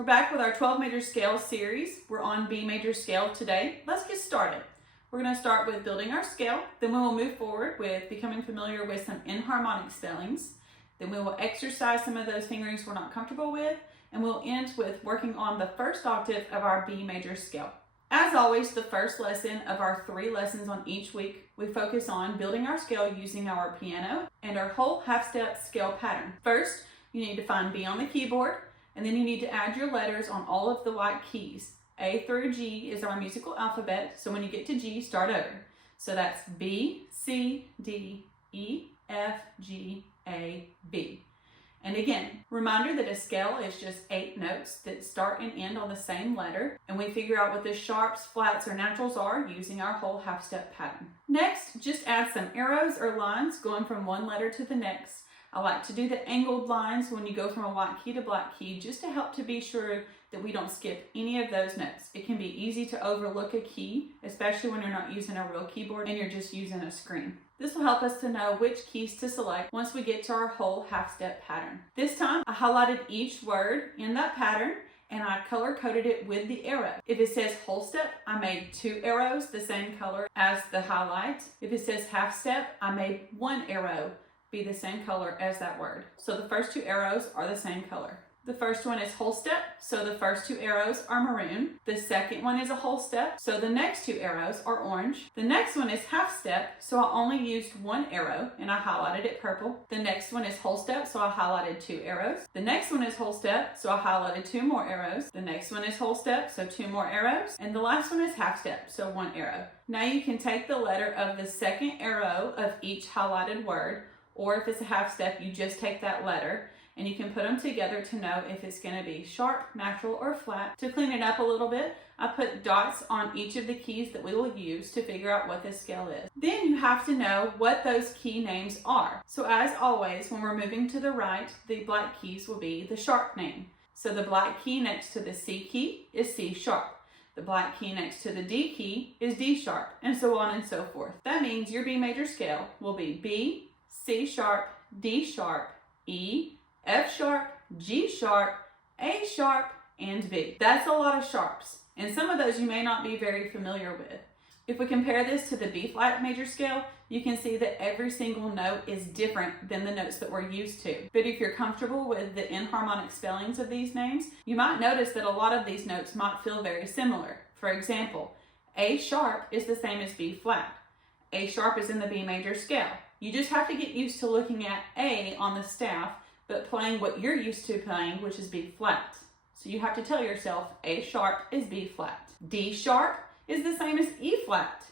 We're back with our 12 major scale series. We're on B major scale today. Let's get started. We're going to start with building our scale, then we will move forward with becoming familiar with some enharmonic spellings, then we will exercise some of those fingerings we're not comfortable with, and we'll end with working on the first octave of our B major scale. As always, the first lesson of our 3 lessons on each week, we focus on building our scale using our piano and our whole half-step scale pattern. First, you need to find B on the keyboard, and then you need to add your letters on all of the white keys. A through G is our musical alphabet, so when you get to G, start over. So that's B, C, D, E, F, G, A, B. And again, reminder that a scale is just 8 notes that start and end on the same letter, and we figure out what the sharps, flats, or naturals are using our whole half-step pattern. Next, just add some arrows or lines going from one letter to the next. I like to do the angled lines when you go from a white key to black key, just to help to be sure that we don't skip any of those notes. It can be easy to overlook a key, especially when you're not using a real keyboard and you're just using a screen. This will help us to know which keys to select once we get to our whole half-step pattern. This time, I highlighted each word in that pattern and I color-coded it with the arrow. If it says whole step, I made 2 arrows the same color as the highlight. If it says half step, I made 1 arrow be the same color as that word. So the first 2 arrows are the same color. The first one is whole step, so the first 2 arrows are maroon. The second one is a whole step, so the next 2 arrows are orange. The next one is half step, so I only used 1 arrow and I highlighted it purple. The next one is whole step, so I highlighted 2 arrows. The next one is whole step, so I highlighted 2 more arrows. The next one is whole step, so 2 more arrows. And the last one is half step, so 1 arrow. Now you can take the letter of the second arrow of each highlighted word, or if it's a half step, you just take that letter and you can put them together to know if it's going to be sharp, natural, or flat. To clean it up a little bit, I put dots on each of the keys that we will use to figure out what this scale is. Then you have to know what those key names are. So as always, when we're moving to the right, the black keys will be the sharp name. So the black key next to the C key is C sharp. The black key next to the D key is D sharp, and so on and so forth. That means your B major scale will be B, C sharp, D sharp, E, F sharp, G sharp, A sharp, and B. That's a lot of sharps, and some of those you may not be very familiar with. If we compare this to the B flat major scale, you can see that every single note is different than the notes that we're used to. But if you're comfortable with the enharmonic spellings of these names, you might notice that a lot of these notes might feel very similar. For example, A sharp is the same as B flat. A sharp is in the B major scale. You just have to get used to looking at A on the staff, but playing what you're used to playing, which is B flat. So you have to tell yourself A sharp is B flat. D sharp is the same as E flat.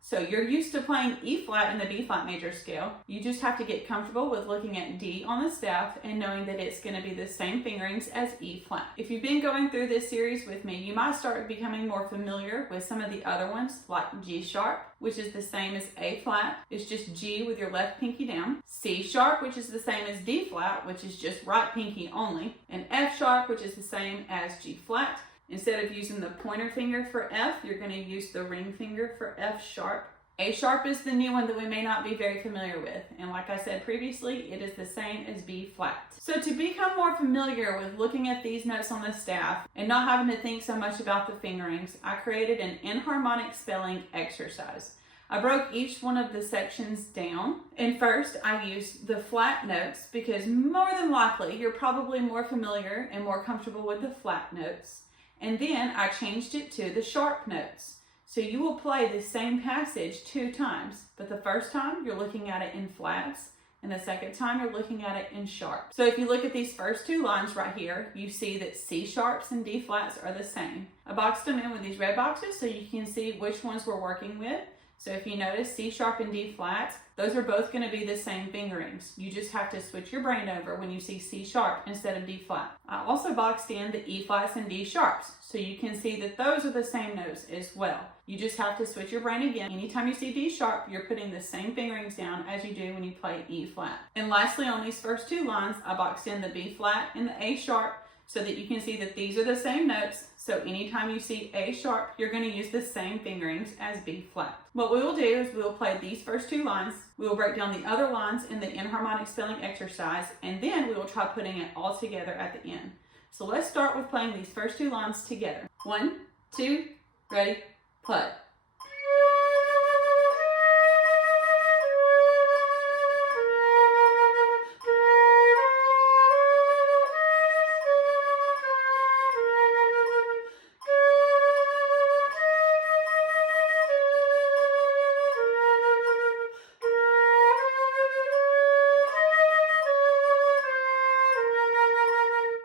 So you're used to playing E flat in the B flat major scale. You just have to get comfortable with looking at D on the staff and knowing that it's going to be the same fingerings as E flat. If you've been going through this series with me, you might start becoming more familiar with some of the other ones, like G sharp, which is the same as A flat. It's just G with your left pinky down. C sharp, which is the same as D flat, which is just right pinky only. And F sharp, which is the same as G flat. Instead of using the pointer finger for F, you're going to use the ring finger for F sharp. A sharp is the new one that we may not be very familiar with. And like I said previously, it is the same as B flat. So to become more familiar with looking at these notes on the staff and not having to think so much about the fingerings, I created an enharmonic spelling exercise. I broke each one of the sections down, and first I used the flat notes because more than likely you're probably more familiar and more comfortable with the flat notes. And then I changed it to the sharp notes. So you will play the same passage 2 times, but the first time you're looking at it in flats, and the second time you're looking at it in sharp. So if you look at these first 2 lines right here, you see that C sharps and D flats are the same. I boxed them in with these red boxes so you can see which ones we're working with. So if you notice C sharp and D flat, those are both going to be the same fingerings. You just have to switch your brain over when you see C sharp instead of D flat. I also boxed in the E flats and D sharps, so you can see that those are the same notes as well. You just have to switch your brain again. Anytime you see D sharp, you're putting the same fingerings down as you do when you play E flat. And lastly, on these first 2 lines, I boxed in the B flat and the A sharp so that you can see that these are the same notes. So anytime you see A sharp, you're going to use the same fingerings as B flat. What we will do is we will play these first 2 lines. We will break down the other lines in the enharmonic spelling exercise, and then we will try putting it all together at the end. So let's start with playing these first two lines together. 1, 2, ready, play.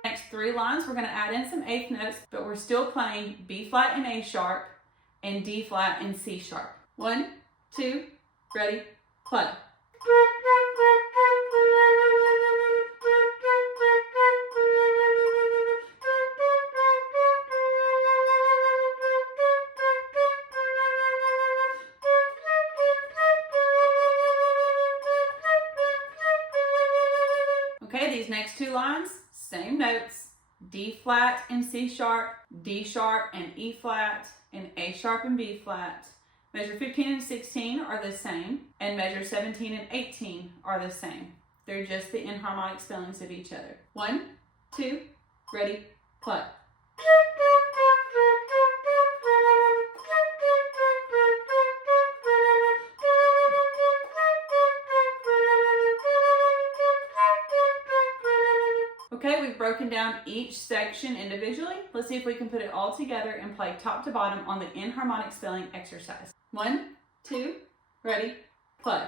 Next 3 lines, we're going to add in some eighth notes, but we're still playing B flat and A sharp and D flat and C sharp. 1, 2, ready, play. Okay, these next 2 lines, same notes, D flat and C sharp, D sharp and E flat, and A sharp and B flat. Measure 15 and 16 are the same, and measure 17 and 18 are the same. They're just the enharmonic spellings of each other. 1, 2, ready, play. Okay, we've broken down each section individually. Let's see if we can put it all together and play top to bottom on the enharmonic spelling exercise. 1, 2, ready, play.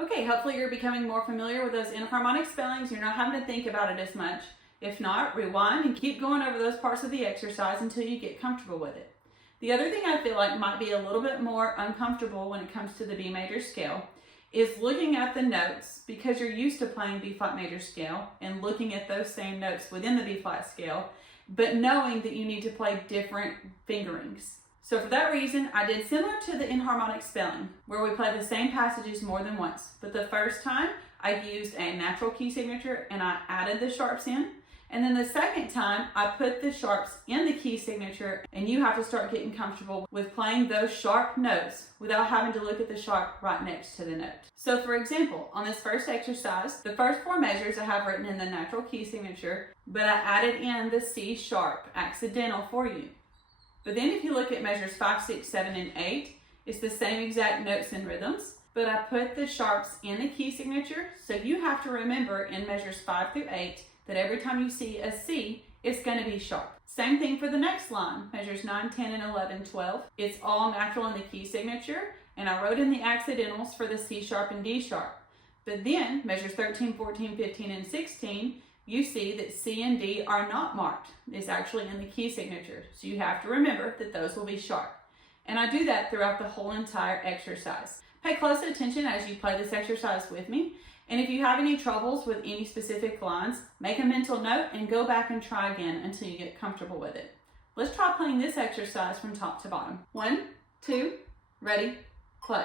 Okay, hopefully you're becoming more familiar with those enharmonic spellings. You're not having to think about it as much. If not, rewind and keep going over those parts of the exercise until you get comfortable with it. The other thing I feel like might be a little bit more uncomfortable when it comes to the B major scale is looking at the notes, because you're used to playing B flat major scale and looking at those same notes within the B flat scale, but knowing that you need to play different fingerings. So for that reason, I did similar to the enharmonic spelling, where we play the same passages more than once. But the first time, I used a natural key signature and I added the sharps in. And then the second time, I put the sharps in the key signature, and you have to start getting comfortable with playing those sharp notes without having to look at the sharp right next to the note. So for example, on this first exercise, the first 4 measures I have written in the natural key signature, but I added in the C sharp accidental for you. But then if you look at measures 5, 6, 7, and 8, it's the same exact notes and rhythms, but I put the sharps in the key signature, so you have to remember in measures 5 through 8 that every time you see a C, it's going to be sharp. Same thing for the next line, measures 9, 10, and 11, 12. It's all natural in the key signature, and I wrote in the accidentals for the C sharp and D sharp. But then measures 13, 14, 15, and 16, you see that C and D are not marked. It's actually in the key signature. So you have to remember that those will be sharp. And I do that throughout the whole entire exercise. Pay close attention as you play this exercise with me. And if you have any troubles with any specific lines, make a mental note and go back and try again until you get comfortable with it. Let's try playing this exercise from top to bottom. 1, 2, ready, play.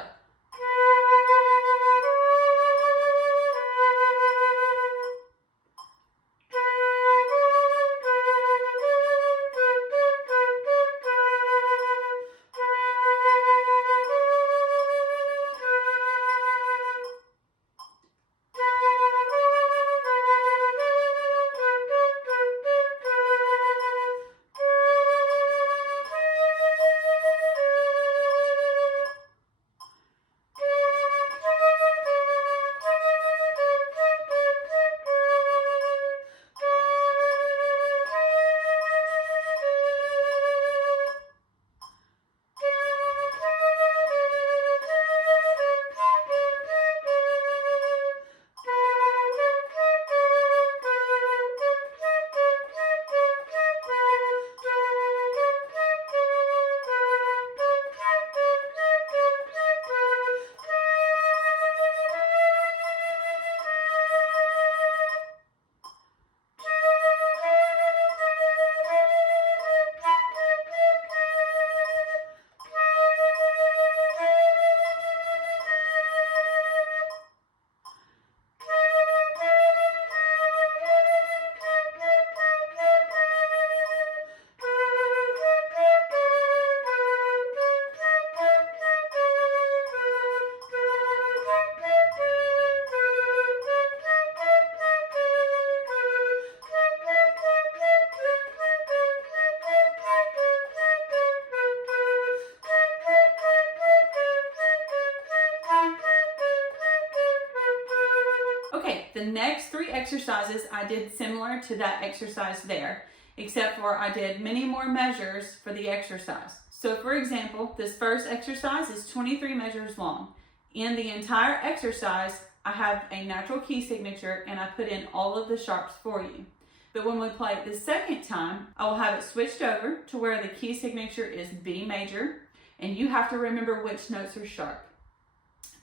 Okay, the next 3 exercises I did similar to that exercise there, except for I did many more measures for the exercise. So for example, this first exercise is 23 measures long. In the entire exercise, I have a natural key signature and I put in all of the sharps for you. But when we play it the second time, I will have it switched over to where the key signature is B major, and you have to remember which notes are sharp.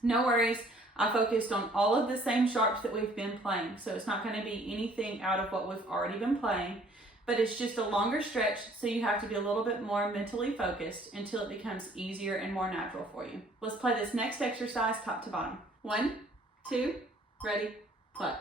No worries, I focused on all of the same sharps that we've been playing, so it's not going to be anything out of what we've already been playing, but it's just a longer stretch, so you have to be a little bit more mentally focused until it becomes easier and more natural for you. Let's play this next exercise top to bottom. 1, 2, ready, play.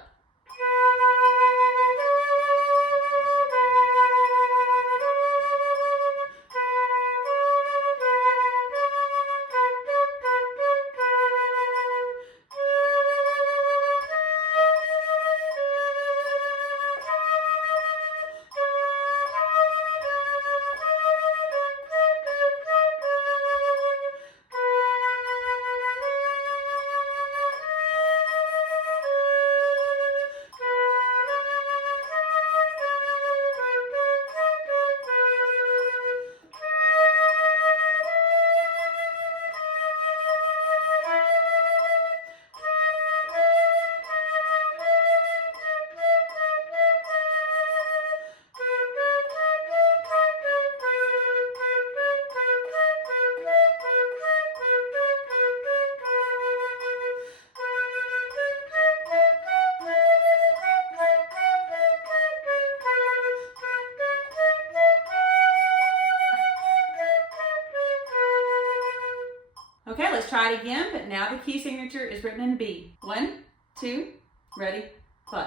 Okay, let's try it again, but now the key signature is written in B. 1, 2, ready, play.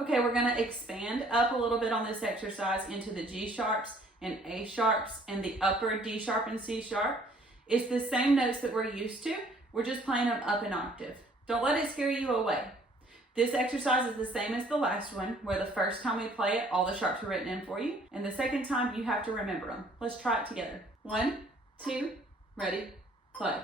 Okay, we're going to expand up a little bit on this exercise into the G sharps and A sharps and the upper D sharp and C sharp. It's the same notes that we're used to. We're just playing them up an octave. Don't let it scare you away. This exercise is the same as the last one, where the first time we play it, all the sharps are written in for you, and the second time you have to remember them. Let's try it together. 1, 2, ready, play.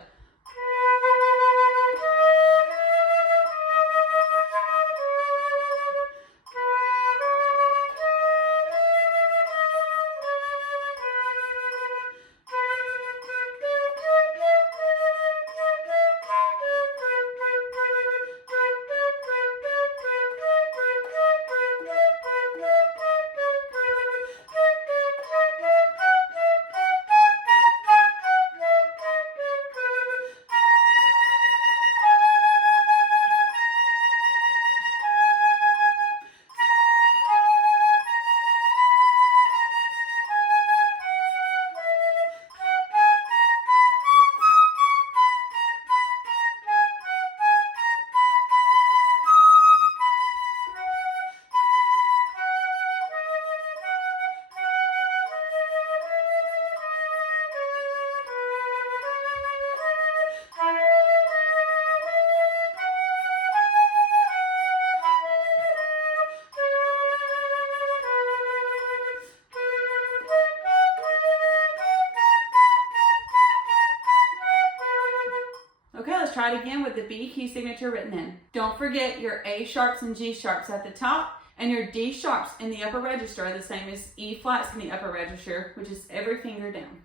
Okay, let's try it again with the B key signature written in. Don't forget your A sharps and G sharps at the top And your D sharps in the upper register are the same as E flats in the upper register, which is every finger down.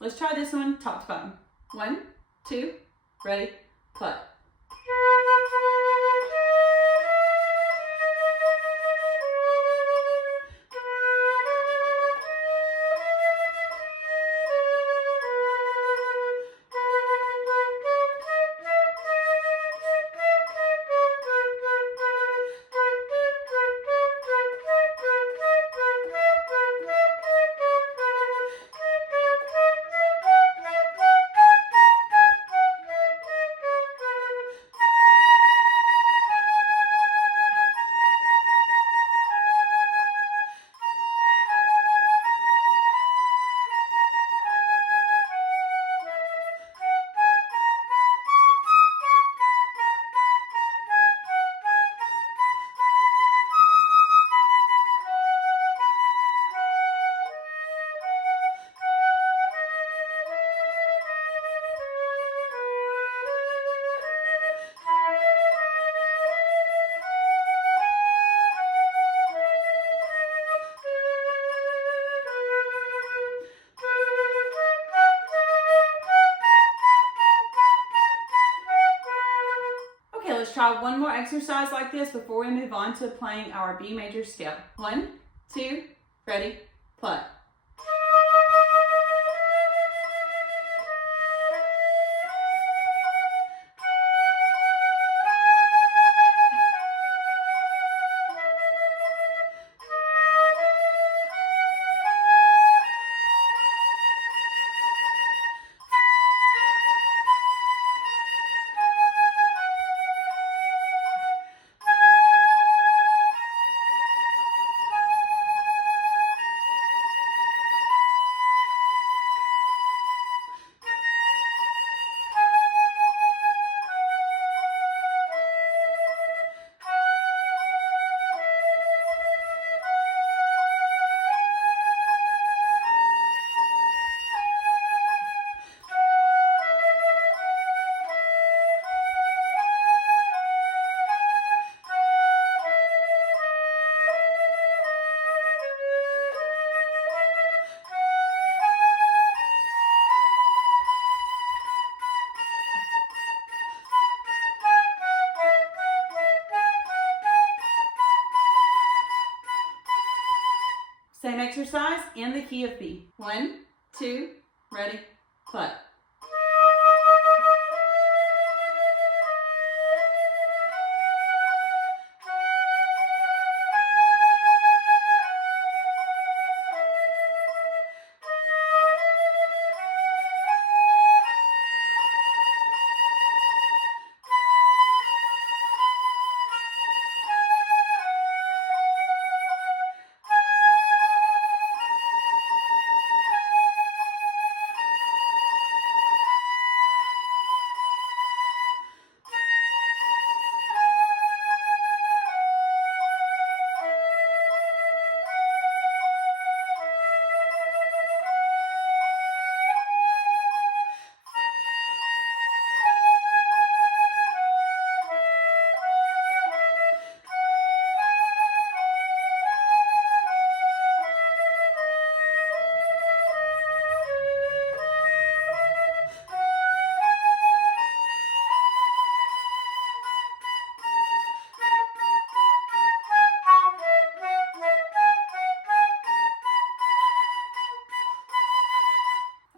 Let's try this one top to bottom. 1, 2, ready, pluck. Let's try one more exercise like this before we move on to playing our B major scale. 1, 2, ready, pluck. Same exercise in the key of B. 1, 2, ready, pluck.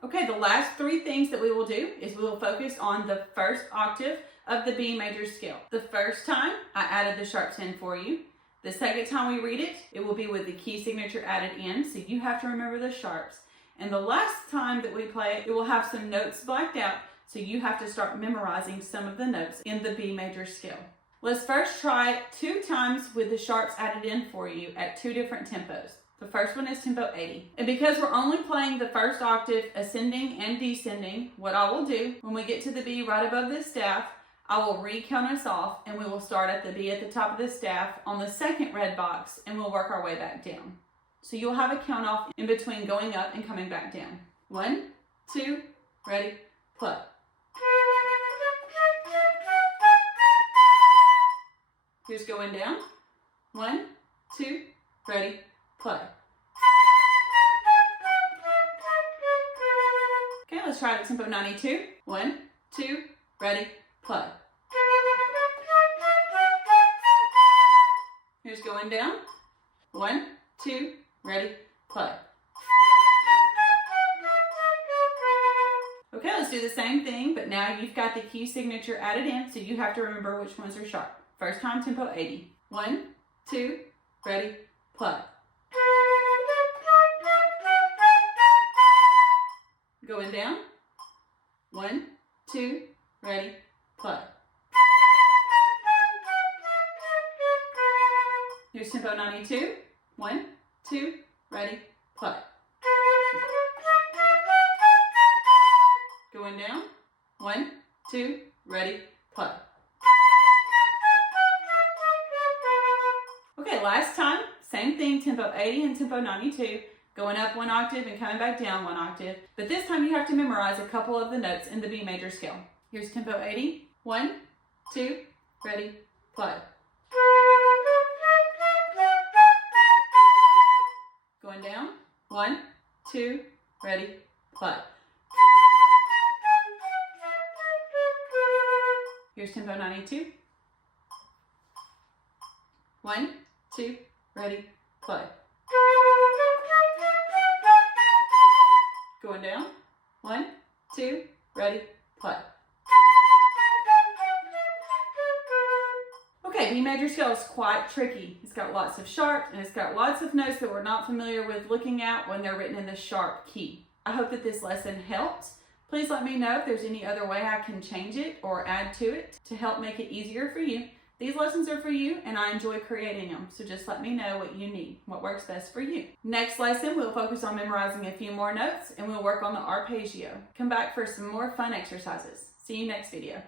Okay, the last three things that we will do is we will focus on the first octave of the B major scale. The first time, I added the sharps in for you. The second time we read it, it will be with the key signature added in, so you have to remember the sharps. And the last time that we play it, it will have some notes blacked out, so you have to start memorizing some of the notes in the B major scale. Let's first try it 2 times with the sharps added in for you at 2 different tempos. The first one is tempo 80. And because we're only playing the first octave ascending and descending, what I will do when we get to the B right above this staff, I will recount us off and we will start at the B at the top of the staff on the second red box and we'll work our way back down. So you'll have a count off in between going up and coming back down. 1, 2, ready, pluck. Here's going down. 1, two, ready, play. Okay, let's try it at tempo 92. 1, 2, ready, play. Here's going down. 1, 2, ready, play. Okay, let's do the same thing, but now you've got the key signature added in, so you have to remember which ones are sharp. First time, tempo 80. 1, 2, ready, play. Going down. 1, 2, ready, play. Here's tempo 92. 1, 2, ready, play. Going down. 1, 2, ready, play. Okay, last time, same thing, tempo 80 and tempo 92, going up 1 octave and coming back down 1 octave. But this time you have to memorize a couple of the notes in the B major scale. Here's tempo 80. 1, 2, ready, play. Going down. 1, 2, ready, play. Here's tempo 92. 1, 2, ready, play. Going down. 1, 2, ready, play. Okay, B major scale is quite tricky. It's got lots of sharps and it's got lots of notes that we're not familiar with looking at when they're written in the sharp key. I hope that this lesson helped. Please let me know if there's any other way I can change it or add to it to help make it easier for you. These lessons are for you and I enjoy creating them, so just let me know what you need, what works best for you. Next lesson, we'll focus on memorizing a few more notes and we'll work on the arpeggio. Come back for some more fun exercises. See you next video.